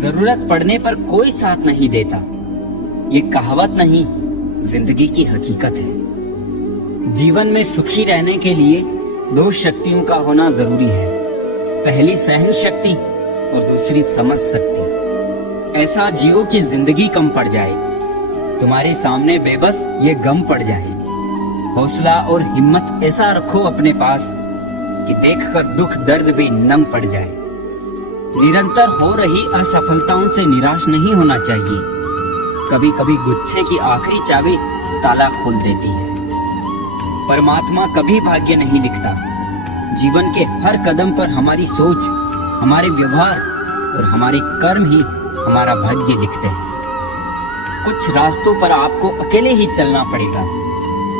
जरूरत पड़ने पर कोई साथ नहीं देता। ये कहावत नहीं, जिंदगी की हकीकत है। जीवन में सुखी रहने के लिए दो शक्तियों का होना जरूरी है। पहली सहन शक्ति और दूसरी समझ शक्ति। ऐसा जियो कि जिंदगी कम पड़ जाए, तुम्हारे सामने बेबस ये गम पड़ जाए। हौसला और हिम्मत ऐसा रखो अपने पास कि देखकर दुख दर्द भी नम पड़ जाए। निरंतर हो रही असफलताओं से निराश नहीं होना चाहिए। कभी कभी गुच्छे की आखिरी चाबी ताला खोल देती है। परमात्मा कभी भाग्य नहीं लिखता। जीवन के हर कदम पर हमारी सोच, हमारे व्यवहार और हमारे कर्म ही हमारा भाग्य लिखते हैं। कुछ रास्तों पर आपको अकेले ही चलना पड़ेगा,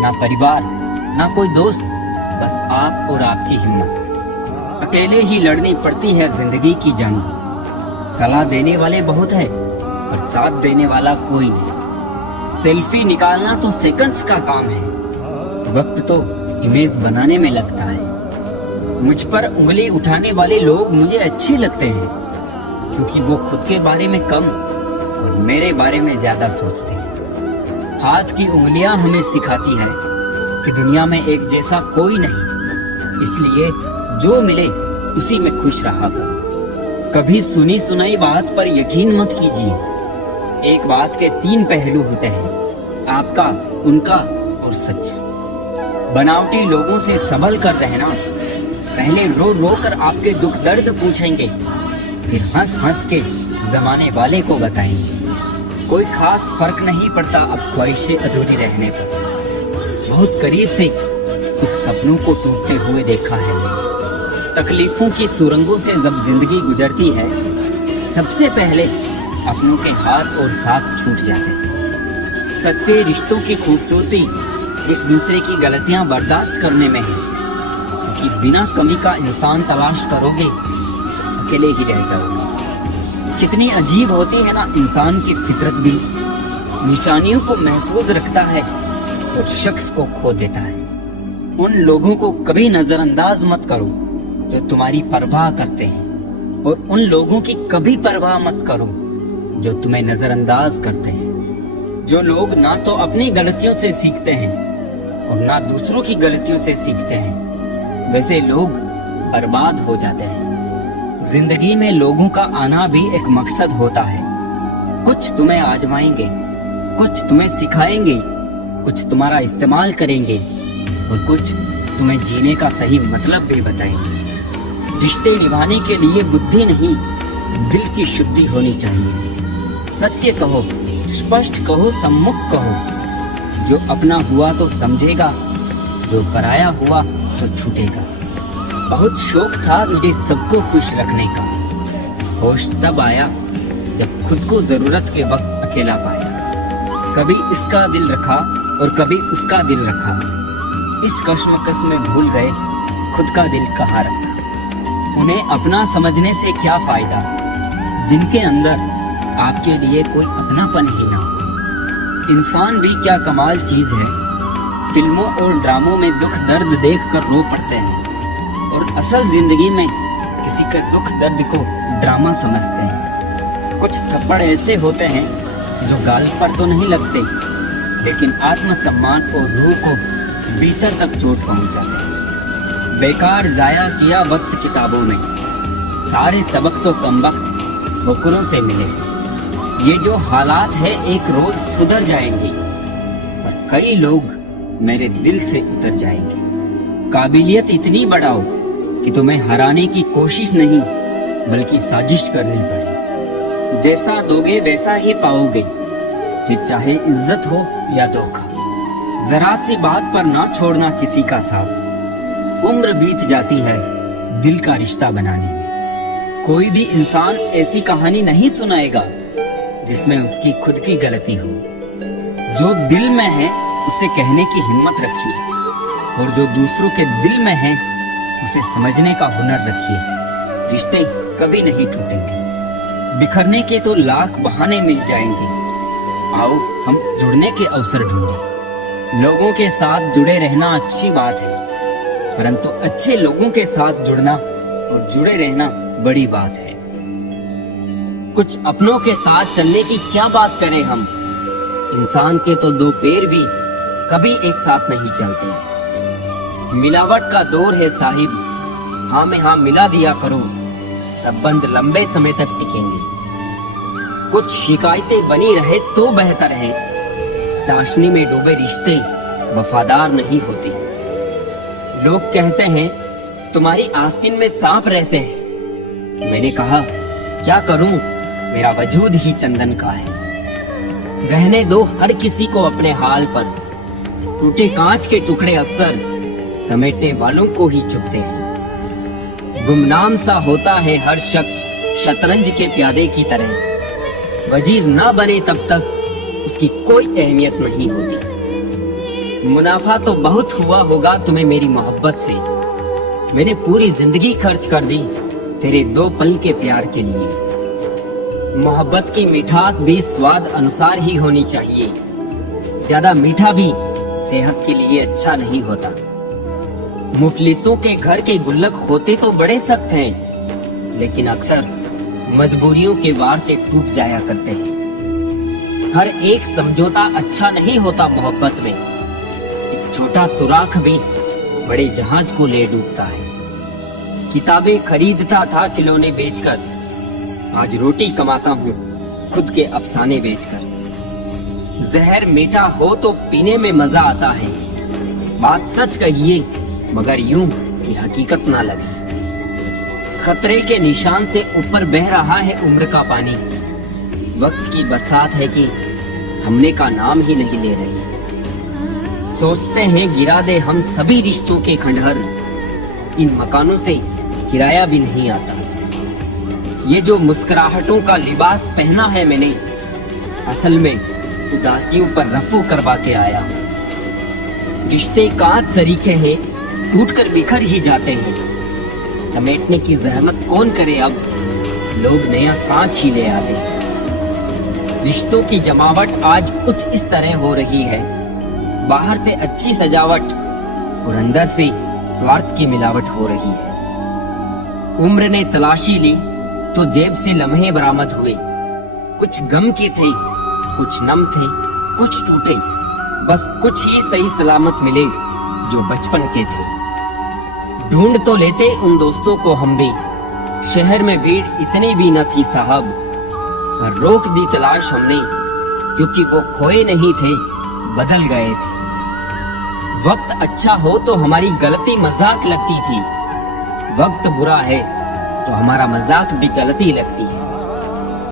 ना परिवार, ना कोई दोस्त, बस आप और आपकी हिम्मत। अकेले ही लड़नी पड़ती है जिंदगी की जंग। सलाह देने वाले बहुत है पर साथ देने वाला कोई नहीं। सेल्फी निकालना तो सेकंड्स का काम है, वक्त तो इमेज बनाने में लगता है। मुझ पर उंगली उठाने वाले लोग मुझे अच्छे लगते हैं, क्योंकि वो खुद के बारे में कम और मेरे बारे में ज्यादा सोचते हैं। हाथ की उंगलियां हमें सिखाती है कि दुनिया में एक जैसा कोई नहीं, इसलिए जो मिले उसी में खुश रहा करो। कभी सुनी सुनाई बात पर यकीन मत कीजिए। एक बात के तीन पहलू होते हैं, आपका, उनका और सच। बनावटी लोगों से संभल कर रहना। पहले रो रो कर आपके दुख दर्द पूछेंगे, फिर हंस हंस के जमाने वाले को बताएंगे। कोई खास फर्क नहीं पड़ता अब ख्वाहिशें अधूरी रहने पर। बहुत करीब से कुछ सपनों को टूटते हुए देखा है। तकलीफों की सुरंगों से जब जिंदगी गुजरती है, सबसे पहले अपनों के हाथ और साथ छूट जाते हैं। सच्चे रिश्तों की खूबसूरती एक दूसरे की गलतियां बर्दाश्त करने में है, क्योंकि बिना कमी का इंसान तलाश करोगे तो अकेले ही रह जाओगे। कितनी अजीब होती है ना इंसान की फितरत भी। निशानियों को महफूज रखता है और शख्स को खो देता है। उन लोगों को कभी नजरअंदाज मत करो जो तुम्हारी परवाह करते हैं, और उन लोगों की कभी परवाह मत करो जो तुम्हें नजरअंदाज करते हैं। जो लोग ना तो अपनी गलतियों से सीखते हैं और ना दूसरों की गलतियों से सीखते हैं, वैसे लोग बर्बाद हो जाते हैं। जिंदगी में लोगों का आना भी एक मकसद होता है। कुछ तुम्हें आजमाएंगे, कुछ तुम्हें सिखाएंगे, कुछ तुम्हारा इस्तेमाल करेंगे और कुछ तुम्हें जीने का सही मतलब भी बताएंगे। रिश्ते निभाने के लिए बुद्धि नहीं, दिल की शुद्धि होनी चाहिए। सत्य कहो, स्पष्ट कहो, सम्मुख कहो। जो अपना हुआ तो समझेगा, जो पराया हुआ तो छूटेगा। बहुत शौक था मुझे सबको खुश रखने का। होश तब आया जब खुद को जरूरत के वक्त अकेला पाया। कभी इसका दिल रखा और कभी उसका दिल रखा। इस कश्मकश में भूल गए खुद का दिल कहाँ रखा। उन्हें अपना समझने से क्या फायदा जिनके अंदर आपके लिए कोई अपनापन ही ना हो। इंसान भी क्या कमाल चीज है। फिल्मों और ड्रामों में दुख दर्द देखकर रो पड़ते हैं, और असल जिंदगी में किसी के दुख दर्द को ड्रामा समझते हैं। कुछ थप्पड़ ऐसे होते हैं जो गाल पर तो नहीं लगते, लेकिन आत्मसम्मान और रूह को भीतर तक चोट पहुंचाते हैं। बेकार जाया किया वक्त किताबों में, सारे सबक तो कमबख्त ठोकरों से मिले। ये जो हालात है एक रोज सुधर जाएंगे, पर कई लोग मेरे दिल से उतर जाएंगे। काबिलियत इतनी बढ़ाओ कि तुम्हें हराने की कोशिश नहीं बल्कि साजिश करनी पड़े। जैसा दोगे वैसा ही पाओगे, फिर चाहे इज्जत हो या धोखा। जरा सी बात पर ना छोड़ना किसी का साथ। उम्र बीत जाती है दिल का रिश्ता बनाने में। कोई भी इंसान ऐसी कहानी नहीं सुनाएगा जिसमें उसकी खुद की गलती हो। जो दिल में है उसे कहने की हिम्मत रखिए, और जो दूसरों के दिल में है उसे समझने का हुनर रखिए। रिश्ते कभी नहीं टूटेंगे। बिखरने के तो लाख बहाने मिल जाएंगे। आओ हम जुड़ने के अवसर ढूंढें। लोगों के साथ जुड़े रहना अच्छी बात है, परंतु अच्छे लोगों के साथ जुड़ना और जुड़े रहना बड़ी बात है। कुछ अपनों के साथ चलने की क्या बात करें हम। इंसान के तो दो पैर भी कभी एक साथ नहीं चलते। मिलावट का दौर है साहिब, हाँ में हाँ मिला दिया करो, संबंध लंबे समय तक टिकेंगे। कुछ शिकायतें बनी रहे तो बेहतर है, चाशनी में डूबे रिश्ते वफादार नहीं होते। लोग कहते हैं तुम्हारी आस्तीन में सांप रहते हैं। मैंने कहा क्या करूं, मेरा वजूद ही चंदन का है। रहने दो हर किसी को अपने हाल पर, टूटे कांच के टुकड़े अक्सर समेटने वालों को ही चुभते हैं। गुमनाम सा होता है हर शख्स शतरंज के प्यादे की तरह, वजीर ना बने तब तक उसकी कोई अहमियत नहीं होती। मुनाफा तो बहुत हुआ होगा तुम्हें मेरी मोहब्बत से, मैंने पूरी जिंदगी खर्च कर दी तेरे दो पल के प्यार के लिए। मोहब्बत की मिठास भी स्वाद अनुसार ही होनी चाहिए, ज्यादा मीठा भी सेहत के लिए अच्छा नहीं होता। मुफलिसों के घर के गुल्लक होते तो बड़े सख्त हैं, लेकिन अक्सर मजबूरियों के वार से टूट जाया करते हैं। हर एक समझौता अच्छा नहीं होता मोहब्बत में, एक छोटा सुराख भी बड़े जहाज को ले डूबता है। किताबें खरीदता था खिलौने बेचकर, आज रोटी कमाता हूँ खुद के अफसाने बेचकर। जहर मीठा हो तो पीने में मजा आता है, बात सच कहिए मगर यूं कि हकीकत ना लगे। खतरे के निशान से ऊपर बह रहा है उम्र का पानी, वक्त की बरसात है कि थमने का नाम ही नहीं ले रही। सोचते हैं गिरा दे हम सभी रिश्तों के खंडहर, इन मकानों से किराया भी नहीं आता। ये जो मुस्कुराहटों का लिबास पहना है मैंने, असल में उदासियों पर रफू करवा के आया। रिश्ते कांच सरीखे हैं, टूटकर बिखर ही जाते हैं। समेटने की जहमत कौन करे अब, लोग नया कांच ही ले आते हैं। रिश्तों की जमावट आज कुछ इस तरह हो रही है, बाहर से अच्छी सजावट और अंदर से स्वार्थ की मिलावट हो रही है। उम्र ने तलाशी ली तो जेब से लम्हे बरामद हुए, कुछ गम के थे, कुछ नम थे, कुछ टूटे, बस कुछ ही सही सलामत मिले जो बचपन के थे। ढूंढ तो लेते उन दोस्तों को हम भी, शहर में भीड़ इतनी भी न थी साहब, पर रोक दी तलाश हमने क्योंकि वो खोए नहीं थे, बदल गए थे। वक्त अच्छा हो तो हमारी गलती मजाक लगती थी, वक्त बुरा है तो हमारा मजाक भी गलती लगती है।